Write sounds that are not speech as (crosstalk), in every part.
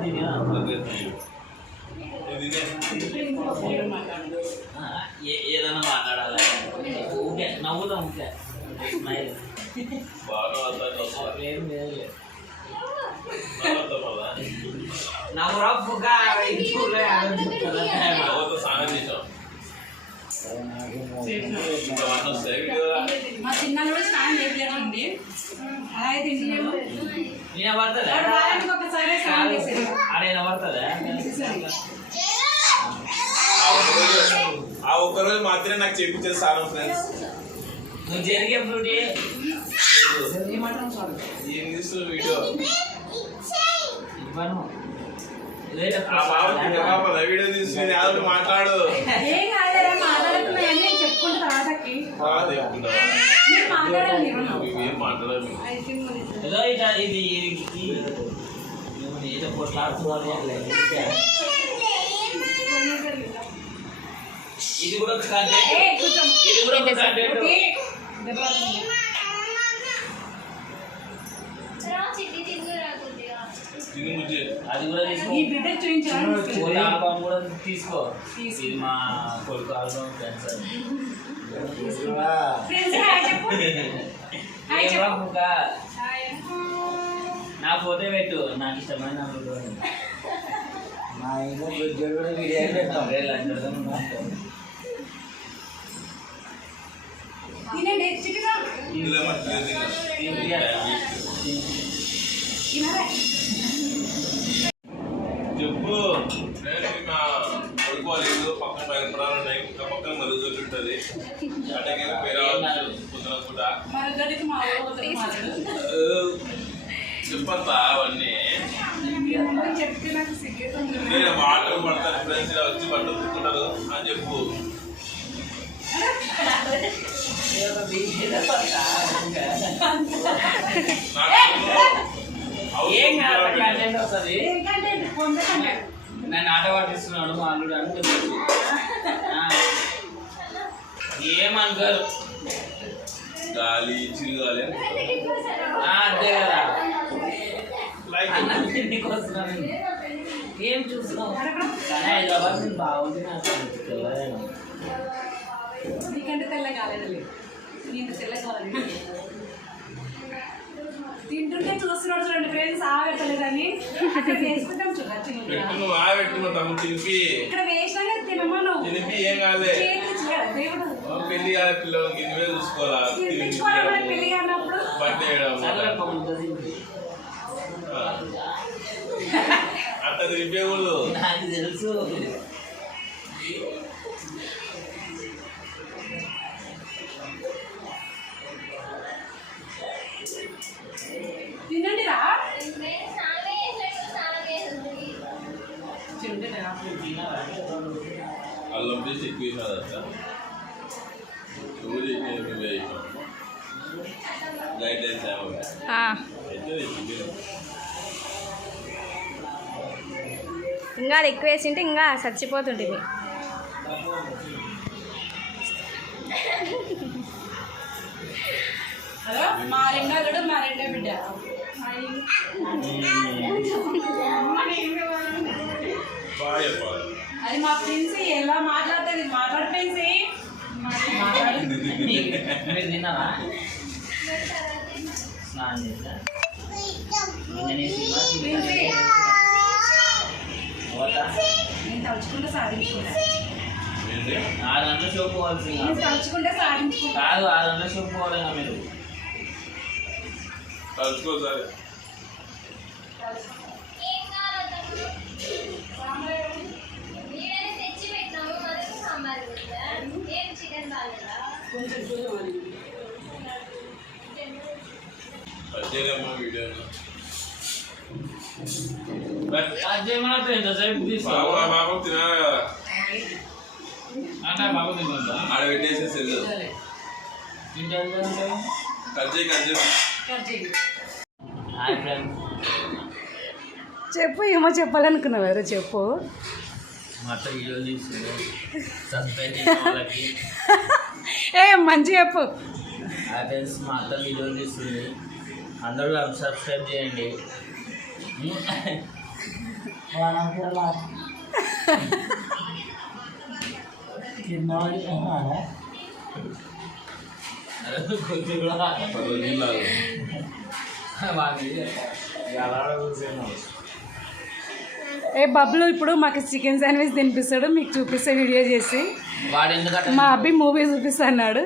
తిని ఏ- ఏదైనా మాట్లాడాలి ఊకే నవ్వుతాం ఊకే స్మైల్ ఏం లేదు నవ్వురా బుగ్గా ఇంట్లో మా చిన్న కూడా స్నానం చేయలేదండి అలాగే వారానికి ఒకసారి స్నానం చేసేది. ఆ ఒక్కరోజు మాత్రమే నాకు చేపించేస్తాను ఫ్రెండ్స్ నువ్వు జరిగే ఫ్రూటీ? సార్ ఏం వీడియో? ఇవ్వను. ఆ బాబు వీడియో తీసుకుని యాదవ్ మాట్లాడు. ఏదో ఇట్లా ఇది కూడా కంటెంట్. ఇది కంటెంట్ అది కూడా తీసుకో. ఇది మా కొడుకు ఆల్బమ్ ఫ్రెండ్స్ నా ఫోటో పెట్టు నాకు ఇష్టమైన నా ఇంట్లో కూడా వీడియో పెడతాం? అరే ఉన్నాయి. ఇంకా పక్కన మరుగుతుంటది అటకే పేరు కూడా చెప్పంతా అవన్నీ? నేను వాటర్ పడతాను ఫ్రెండ్స్ ఇలా వచ్చి పట్టు అని చెప్పు. నాకు ఏం కాదు కంటెంట్ వస్తుంది? నన్ను ఆట పట్టిస్తున్నాడు మా అల్లుడు అని చెప్పచ్చు ఆ. ఏమనుకోరు. గాలి చిరుగాలి ఆ, అంతే కదా. ఏం చూస్తున్నావు? కానీ హైదరాబాద్ నేను బాగుంది నాకు తెలియదు నీకంటే తెల్ల కాలేదు నీకు తెల్ల కాలేదు తింటుంటే చూస్తున్నాడు చూడండి ఫ్రెండ్స్ ఆగట్టలేదని అక్కడ వేసుకుంటాం చూడచ్చు తమ్ము తినిపి. ఇక్కడ వేసినానే తినమను తినిపి ఏం కాదే చేతులు చేయడు దేవుడు. పెళ్ళి పిల్లలకి చూసుకోవాలా? తినిపించుకోవాలి పెళ్ళి కానప్పుడు. బర్త్డే అట్లా నాకు తెలుసు. తినండి రా. అల్లం ఎక్కువ గైడ్ లైన్స్ ఇంకా అది ఎక్కువ వేసింటే ఇంకా చచ్చిపోతుంటుంది (laughs) హలో మా రెండో గడు మా రెండో బిడ్డ అది మా ఫ్రెండ్స్ ఎలా మాట్లాడుతుంది మాట్లాడు ఫ్రెండ్స్ తలుచుకుంటే సాధించుకుంటా ఆరు గంటల తలుచుకుంటే సాధించుకుంటా కాదు ఆరు గంటల షోప్ పోవాలిగా మీరు తలుచుకో సరే వీడియో అదే మాత్రం ఎంతసేపు బాబు తీసుకో ఆ బాబు తినాలి కదా. అంటే బాబు తింటుందా ఆడ పెట్టేసేసి కట్ చేయి. కట్ చేయి. చెప్పు ఏమో చెప్పాలనుకున్నావు ఎవరో చెప్పు. ఏ మంచి చెప్పు. హాయ్ ఫ్రెండ్స్ మా అత్త వీడియో తీస్తుంది అందరూ సబ్స్క్రైబ్ చేయండి. ఏ బబ్లు ఇప్పుడు మాకు చికెన్ శాండ్విచ్ తినిపిస్తాడు మీకు చూపిస్తే వీడియో చేసి. వాడు ఎందుకంటే మా అబ్బి మూవీ చూపిస్తా అన్నాడు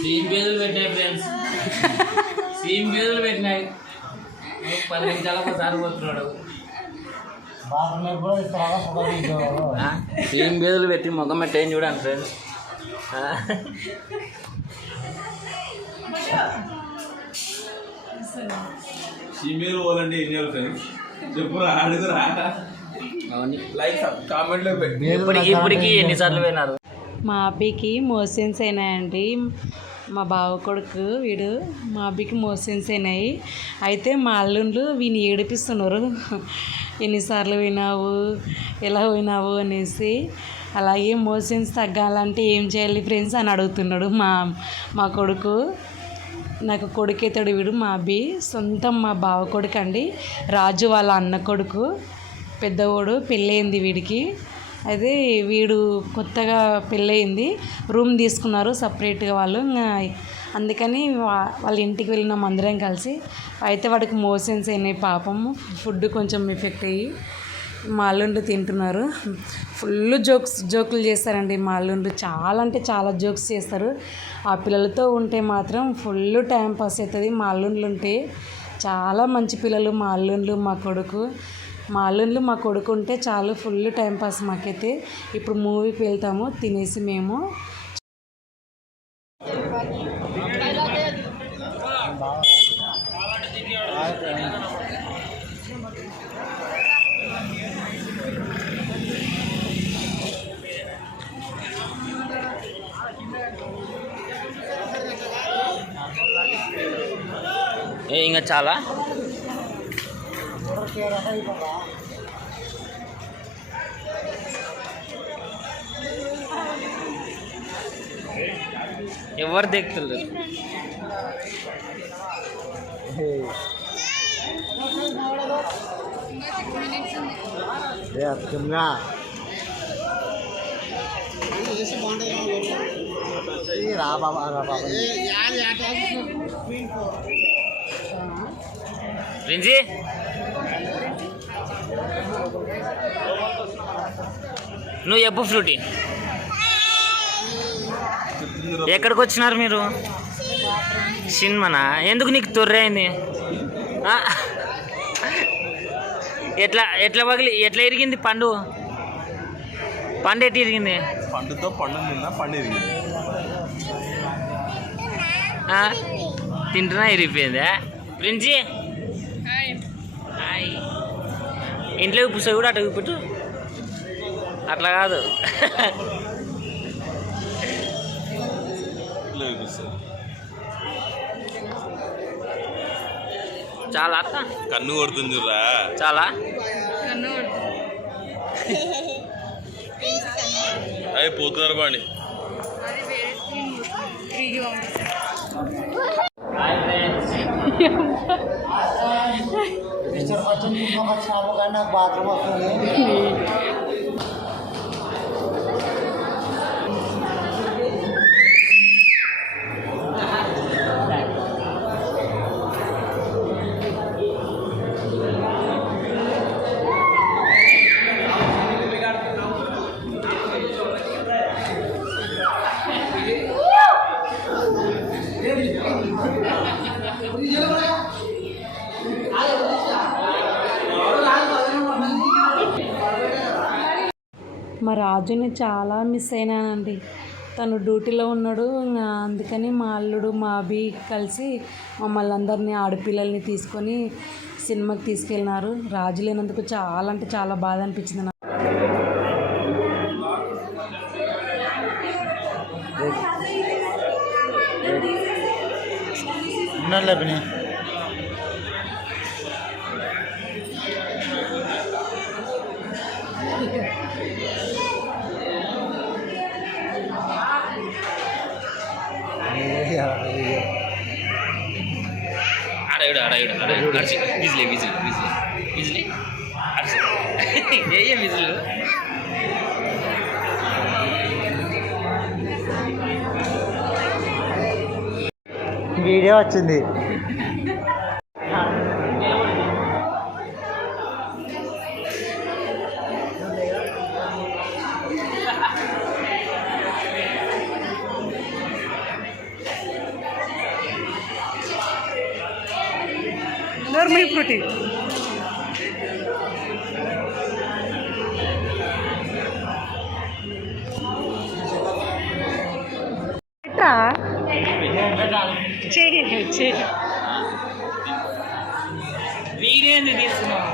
సీమ్ బేదులు పెట్టినాయి ఫ్రెండ్స్ సీమ్ పెట్టినాయి. పది ఒకసారి పోతున్నాడు. సీమ్ పెట్టి ముఖం పెట్టి చూడండి ఫ్రెండ్స్ సీమేలు పోవాలంటే ఏం చేయాలి ఫ్రెండ్స్. చెప్పురా అడుగురా. అవన్నీ. లైక్ కామెంట్లో పెట్టి. ఇప్పటికి ఇప్పటికి ఎన్నిసార్లు పోయినారు? మా అబ్బికి మోషన్స్ అయినాయండి. మా బావ కొడుకు వీడు మా అబ్బికి మోషన్స్ అయినాయి. అయితే మా అల్లుండ్లు వీని ఏడిపిస్తున్నారు. ఎన్నిసార్లు పోయినావు? ఎలా పోయినావు అనేసి. అలాగే మోషన్స్ తగ్గాలంటే ఏం చేయాలి ఫ్రెండ్స్ అని అడుగుతున్నాడు మా మా కొడుకు. నాకు కొడుకేతాడు వీడు మా అబ్బి. సొంతం మా బావ కొడుకు అండి. రాజు వాళ్ళ అన్న కొడుకు. పెద్దవాడు పెళ్ళయింది వీడికి. అయితే వీడు కొత్తగా పెళ్ళయింది. రూమ్ తీసుకున్నారు సపరేట్గా వాళ్ళు. అందుకని వా- వాళ్ళ ఇంటికి వెళ్ళినాం అందరం కలిసి. అయితే వాడికి మోషన్స్ అయినాయి పాపం. ఫుడ్ కొంచెం ఎఫెక్ట్ అయ్యి. మా అల్లుండ్రు తింటున్నారు. ఫుల్ జోక్స్ జోకులు చేస్తారండి మా అల్లుండ్రు. చాలా అంటే చాలా జోక్స్ చేస్తారు. ఆ పిల్లలతో ఉంటే మాత్రం ఫుల్ టైం పాస్ అవుతుంది. మా అల్లుండ్లు ఉంటే చాలా మంచి పిల్లలు మా అల్లుండ్లు మా కొడుకు. మా అల్లుండ్లు మా కొడుకు ఉంటే చాలు ఫుల్ టైం పాస్ మాకైతే. ఇప్పుడు మూవీకి వెళ్తాము తినేసి మేము ఇంకా చాలా. ఎవరు దిగుతున్నారు ఏ అర్థంగా రా బాబా రా బాబా. రింజి? నువ్వు చెప్పు ఫ్రూటీ. ఎక్కడికి వచ్చినారు మీరు? సినిమానా? ఎందుకు నీకు తొర్రే అయింది? ఆ? ఎట్లా ఎట్లా పగిలి ఎట్లా ఇరిగింది పండు? పండు ఎట్టి ఇరిగింది? పండుతో పండు నిన్న పండు ఆ? తింటున్నా ఇరిగిపోయిందా? ప్రిన్సి ఇంట్లోకి పుస్తకం కూడా అటు పెట్టు. అట్లా కాదు. ఇట్లా చాలా అత్త కన్ను కొడుతుంది చాలా. అవి పోతున్నారు బాండి. వచ్చి (laughs) नहीं రాజుని చాలా మిస్ అయినానండి. తను డ్యూటీలో ఉన్నాడు అందుకని మా అల్లుడు మా అభి కలిసి మమ్మల్ని అందరినీ ఆడపిల్లల్ని తీసుకొని సినిమాకి తీసుకెళ్ళినారు. రాజు లేనందుకు చాలా అంటే చాలా బాధ అనిపించింది నాకు. ఉన్నాడు లేపని అడగడు అడగడు అడగడు విజిలే విజిల్ విజిలే. విజిలే ఏ విజిల్? వీడియో వచ్చింది. నోర్మై ఫ్రూటీ. వీడియో ఎందుకు తీసుకున్నావు?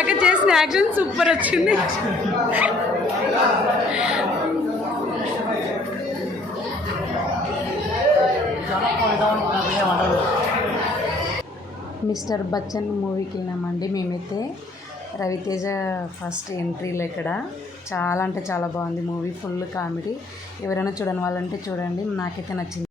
ఇందాక చేసిన యాక్షన్ సూపర్ వచ్చింది. మిస్టర్ బచ్చన్ మూవీకి వెళ్ళామండి మేమైతే. రవితేజ ఫస్ట్ ఎంట్రీలో ఇక్కడ. చాలా అంటే చాలా బాగుంది మూవీ ఫుల్ కామెడీ. ఎవరైనా చూడని వాళ్ళంటే చూడండి నాకైతే నచ్చింది.